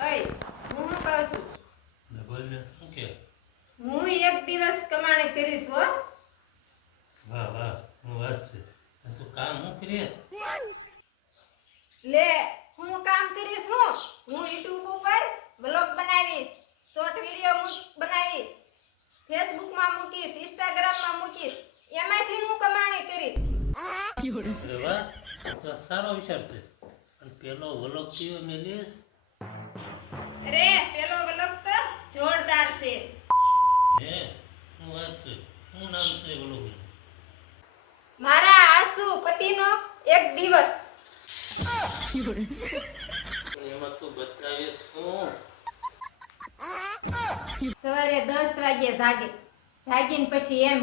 ઓય હું શું કહું છું મેં બોલને શું કે હું એક દિવસ કમાણી કરીશ હો વાહ વાહ હું વાત છે અને તું કામ શું કરીએ લે હું કામ કરીશ હું YouTube ઉપર બ્લોગ બનાવીશ શોર્ટ વિડિયો બનાવીશ Facebook માં મૂકીશ Instagram માં મૂકીશ એમાંથી હું કમાણી કરીશ અરે વાહ તો સારો વિચાર છે અને પેલો વલોક કયો મેલીશ અરે પેલો બ્લોગ તો જોરદાર છે હે શું વાત છે શું નામ છે વલોક મારા આસુ પતિનો એક દિવસ એમાં તું બતાવીશ શું સવારે 10 વાગે જાગીને પછી એમ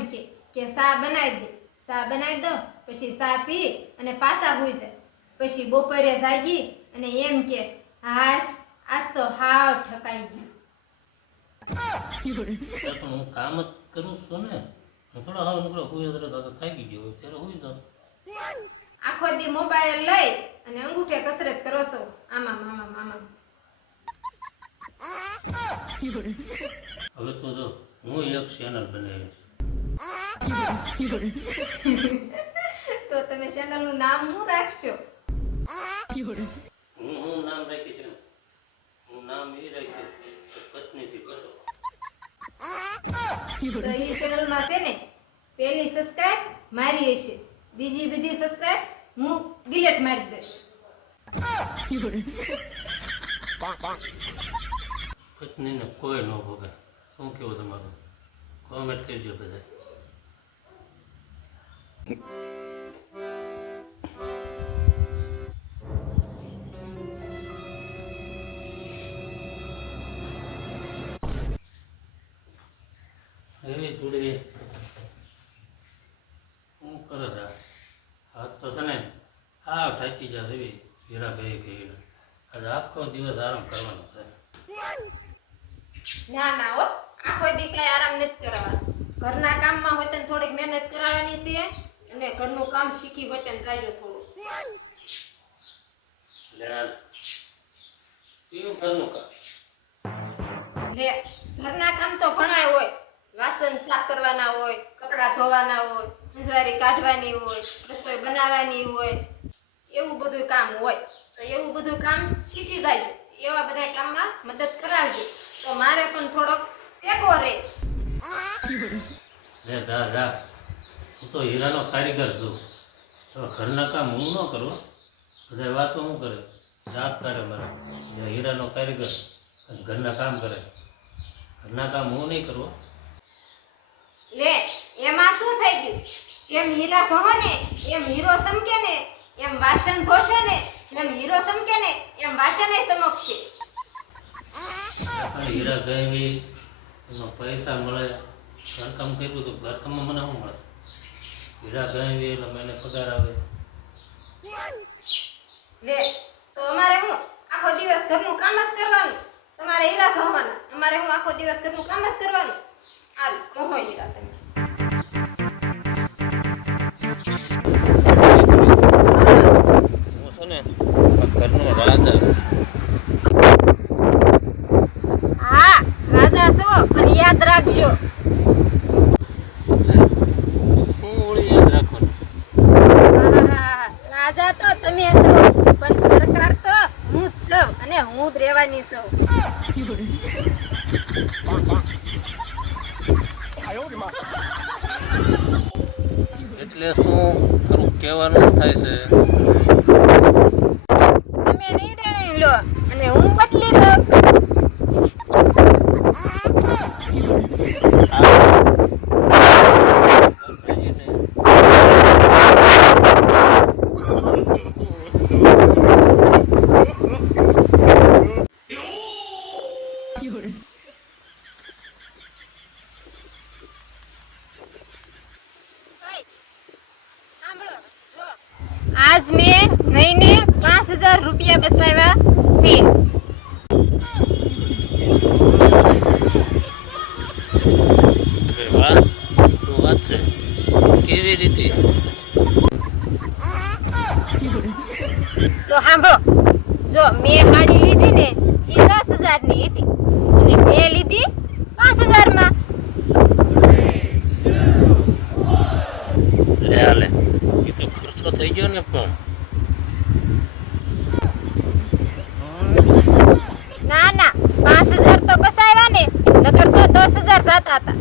કે સા બનાવી દો પછી સા પી અને પાછા હુઈ જાય પછી બપોરે જાગી અને એમ કે હાશ આજ તો હાવ ઠકાઈ ગયું પણ હું કામ જ કરું છું ને હું થોડો હાવ નીકળો હુઈ તો થાકી ગયો હોય ત્યારે હુઈ જાઉં આખો દી મોબાઈલ લઈ અને અંગૂઠે કસરત કરો છો આમાં હવે તો જો હું એક ચેનલ બનાવીશ તો તમે ચેનલનું નામ શું રાખશો હું નામ રાખીશ ને હું નામ એ રાખીશ પત્નીથી કશો તો એ ચેનલમાં છે ને પહેલી સબસ્ક્રાઇબ મારી હશે બીજી બધી સબસ્ક્રાઇબ હું ડિલીટ મારી દઈશ પત્નીને કોઈ ન ભોગે શું કેવું તમારું કોમેન્ટ કરજો બધા એવી થોડી શું કરે છે હાથ તો છે ને હાવ થાકી જશે એવી હીરાભાઈ કહીને આજે આખો દિવસ આરામ કરવાનો છે ના હો આખો દી કઈ આરામ નથી કરવાનો ઘરના કામમાં હોય તો થોડીક મહેનત કરાવવાની છે અને ઘરનું કામ શીખી હોય તો જાજો થોડું લે કેવું ઘરનું કામ લે ઘરના કામ તો ઘણા હોય વાસણ સાફ કરવાના હોય કપડાં ધોવાના હોય હંજવારી કાઢવાની હોય રસોઈ બનાવવાની હોય એવું બધું કામ હોય તો એવું બધું કામ શીખી જાયજો એવા બધા કામમાં મદદ કરાવજો તો મારે પણ થોડોક ટેકો રહે લે જા હું તો હીરાનો કારીગર છું તો ઘરના કામ હું ન કરું બધા વાતો શું કરે જાત કરે મારે હીરાનો કારીગર અને ઘરના કામ કરે ઘરના કામ હું નહીં કરવું લે એમાં શું થઈ ગયું જેમ હીરા કહો ને એમ હીરો સમકે ને એમ વાસણ ધોશો ને જેમ હીરો સમકે ને એમ વાસણય સમકશે પણ હીરા ગઈ એમાં પૈસા મળે ઘરકામ કર્યું તો ઘરકામમાં મને શું મળે હીરા ગઈ એટલે મને પગાર આવે લે તો અમારે હું આખો દિવસ ઘરનું કામ જ કરવાનું તમારે હીરા કહવાના અમારે હું આખો દિવસ ઘરનું કામ જ કરવાનું આ કહો હીરા તમે હું છું ને ઘરનો રાજા છું હા રાજા છો પણ યાદ રાખજો હું ઓળી યાદ રાખવાનું રાજા તો તમે છો પણ સરકાર તો હું જ છું અને હું જ રહેવાની છું એટલે શું ખરું કહેવાનું થાય છે તમે નિર્ણય લો અને હું બદલી દઉં આજ મેં મહિને 5000 રૂપિયા બસાવ્યા છે અરે વાહ શું વાત છે કેવી રીતે તો સાંભળો જો મેં સાડી લીધી ને એ 10,000 ની હતી અને મેં લીધી 5,000 માં. લે હાલે એ તો ખર્ચો થઈ ગયો ને પણ ના ના 5,000 તો બસાવ્યા ને, નકર તો 10,000 જાતા હતા.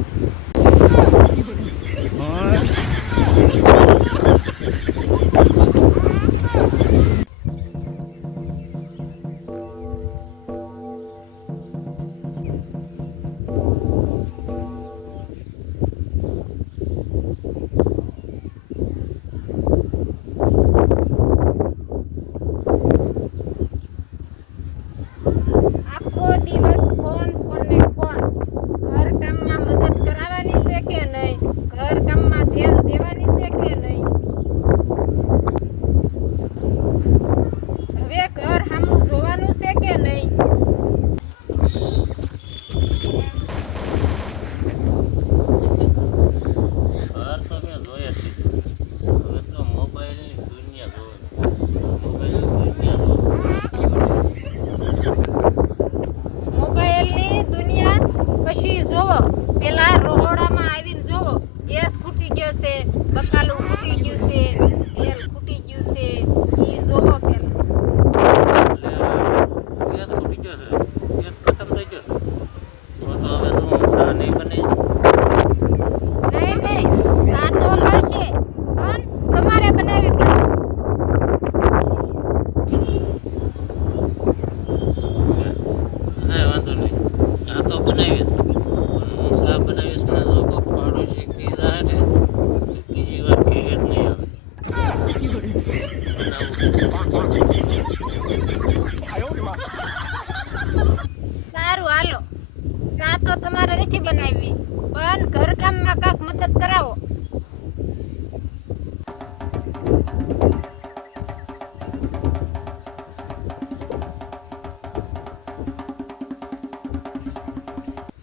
આખો દિવસ ફોન ફોન ને ફોન. ઘર કામમાં મદદ કરાવવાની છે કે નહીં, ઘર કામમાં ધ્યાન દેવાની છે કે નહીં. હવે ઘર સામું જોવાનું છે કે નહીં. બહાર તો મેં જોયા જ લીધું. હવે તો મોબાઈલની દુનિયા જોવે. મોબાઈલની મોબાઈલની દુનિયા પછી જોવો. પેલા રોહોડામાં આવીને જોવો, ગેસ ખૂટી ગયો છે, બકાલું ખૂટી ગયું છે, તેલ ખૂટી ગયું છે, ઈ જોવો પેલા. ગેસ ખૂટી ગયો છે, ગેસ ખતમ થઈ ગયો છે. તો હવે શું સા નહીં બને? નહીં નહીં, ચા તો મળશે પણ તમારે બનાવવી પડશે. હા વાંધો નહીં, સા તો બનાવીશ પણ હું સા બનાવીશ ને જો કોઈ પાડોશી પી જાય ને તો બીજી વાર ઘેરે જ નહીં આવે. સારું હાલો, ચા તો તમારે નથી બનાવવી પણ ઘરકામમાં કાંઈક મદદ કરાવો.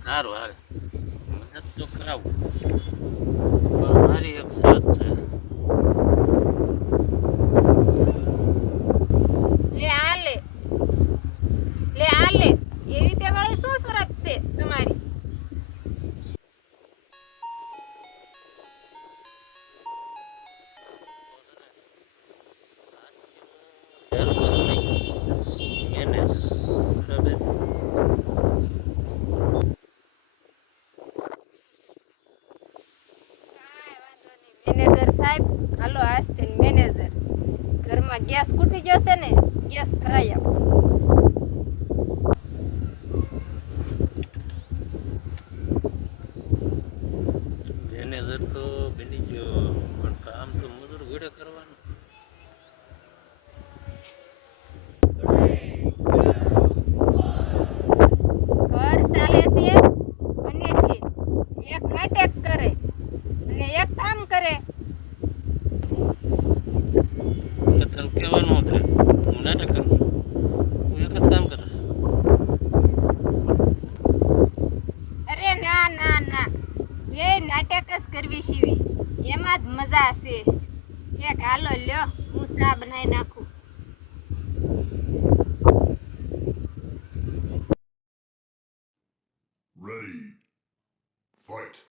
સારું હાલ મદદ તો કરાવું પણ મારી એક શરત છે. લે હાલે એવી તે વાળી શું શરત છે તમારી? હેલ્પ કરો નહીં એને બરાબર. મેનેજર સાહેબ હાલો આજથી મેનેજર. ઘરમાં ગેસ ખૂટી ગયો છે ને, ગેસ ભરાઈ આપો. મેનેજર તો બની ગયો પણ કામ તો મજૂર ઘોડે કરવાનું. ઘર ચાલે છે બંનેથી. એક નાટક કરે અને એક કામ કરે. કે તને કહેવાનું થાય હું નાટક કરું છું, હું એક જ કામ કરીશ. અરે ના ના ના, બે નાટક જ કરવી સીવી, એમાં જ મજા છે. ઠેક હાલો લ્યો, હું ચા બનાવી નાખું.